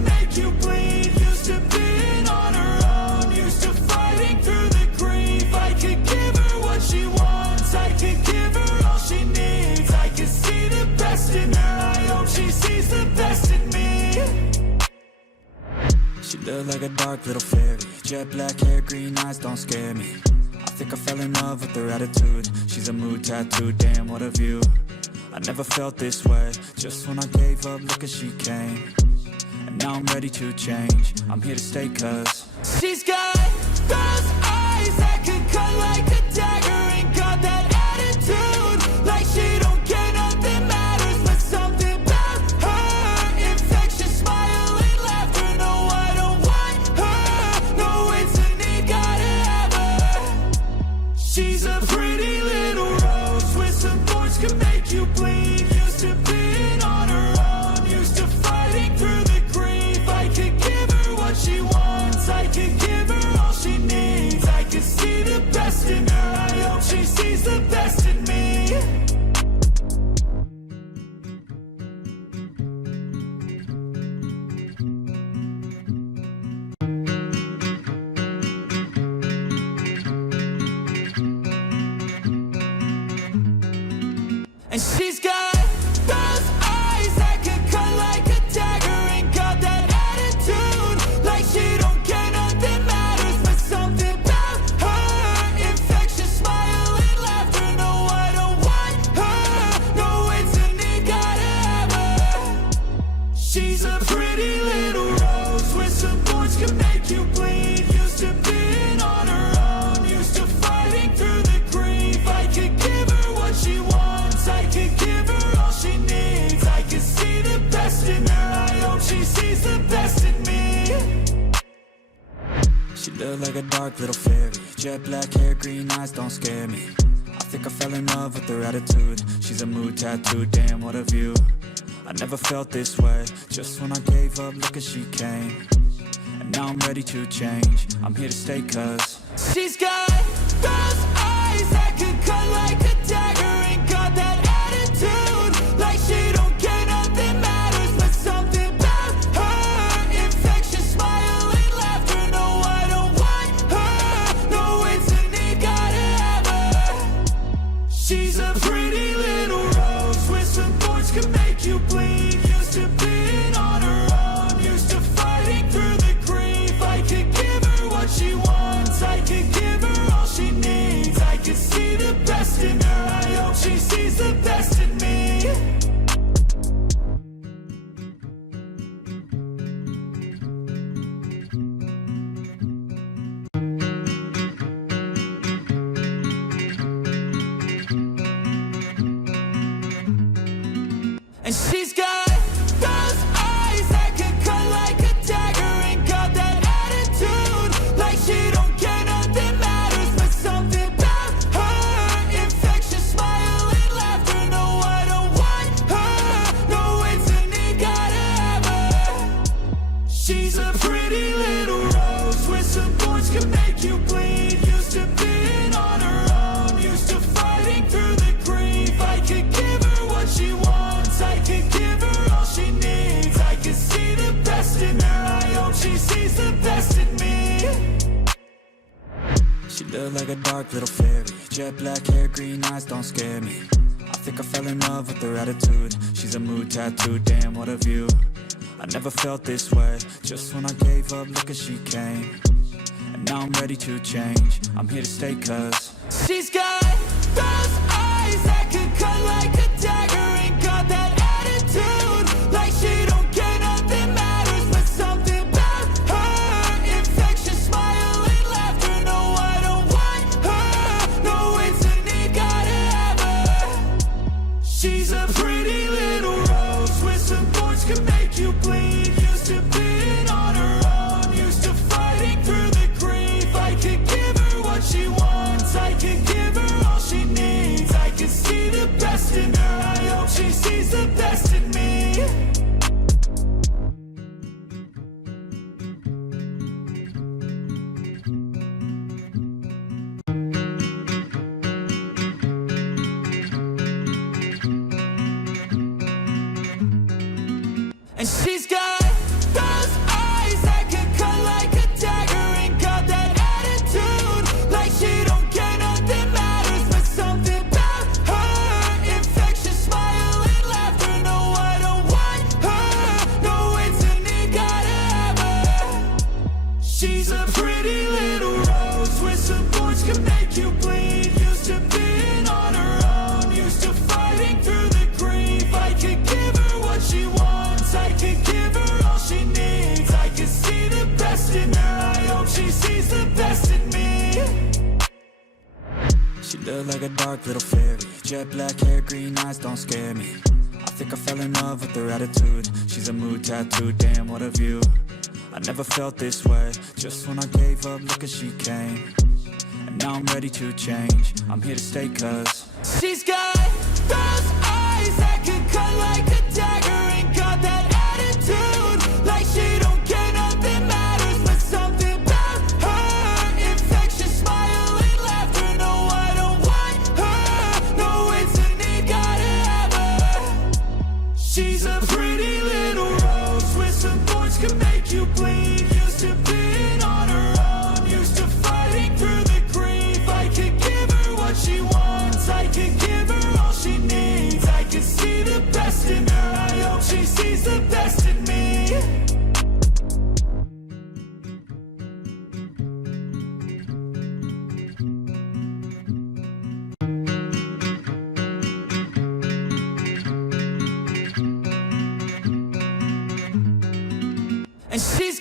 could make you bleed. Used to being on her own, used to fighting through the grief. I could give her what she wants, I could give her all she needs. I could see the best in her, I hope she sees the best in me. She looked like a dark little fairy, jet black hair, green eyes, don't scare me. I think I fell in love with her attitude. She's a mood tattoo, damn what a view. I never felt this way, just when I gave up, look as she came. And now I'm ready to change, I'm here to stay cause she's got those eyes that could cut like a dagger. And got that attitude, like she don't care, nothing matters. But something about her, infectious smile and laughter. No, I don't want her, no, it's a need, gotta have her. She's a pretty little rose with some thorns, can make you bleed. Used to being on her own, used to fighting through the grief. I could give her what she wants, I could give her all she needs. I could see the best in her, I hope she sees the best in me. And she's got those eyes that could cut like a dagger. And got that attitude, like she don't care, nothing matters. But something about her, infectious smile and laughter. No, I don't want her, no, it's a need, gotta have her. She's a pretty little rose with some thorns, can make you bleed. Used to being on her own, used to fighting through the grief. I could give her what she wants, I could give her all she needs. I could see the best in her, I hope she sees the best in me. She looked like a dark little fairy, jet black hair, green eyes, don't scare me. I think I fell in love with her attitude. She's a mood tattoo, damn what a view. I never felt this way, just when I gave up, look as she came. And now I'm ready to change, I'm here to stay cause she's got those eyes that could cut like a dagger. And got that attitude, like she don't care, nothing matters. But something about her, infectious smile and laughter. No, I don't want her, no, it's a need, gotta have her. She's a pretty little rose with some thorns, can make you bleed. Used to being on her own, used to fighting through the grief. I could give her what she wants, I could give her all she needs. I could see the best in her, I hope she sees the best in me. And she's got those eyes that could cut like a dagger. And got that attitude, like she don't care, nothing matters. But something about her, infectious smile and laughter. No, I don't want her, no, it's a need, gotta have her. She's a pretty little rose with some thorns, can make you bleed. Used to being on her own, used to fighting through the grief. I could give her what she wants, I could give her all she needs. I could see the best in her, I hope she sees the best in me. She looked like a dark little fairy, jet black hair, green eyes, don't scare me. I think I fell in love with her attitude. She's a mood tattoo, damn what a view. I never felt this way, just when I gave up, look as she came. And now I'm ready to change, I'm here to stay cause she's got those eyes that could cut like a dagger. And got that attitude, like she don't care, nothing matters. But something about her, infectious smile and laughter. No, I don't want her, no, it's a need, gotta have her. She's a pretty little rose with some thorns, can make you bleed. Used to being on her own, used to fighting through the grief. I could give her what she wants, I could give her all she needs. I could see the best in her, her like a dark little fairy. Jet black hair, green eyes, don't scare me. I think I fell in love with her attitude. She's a mood tattoo, damn what a view. I never felt this way. Just when I gave up, look as she came. And now I'm ready to change. I'm here to stay cause she's got those eyes that could cut like a dagger. And got that attitude, like she don't care, nothing matters. But something about her, infectious smile and laughter. No, I don't want her, no, it's a need, gotta have her. She's a pretty little rose with some thorns can make you bleed. Used to being on her own, used to fighting through the grief. I could give her what she wants, I could give her all she needs. I can see the best in her, I hope she sees the best in me. And she's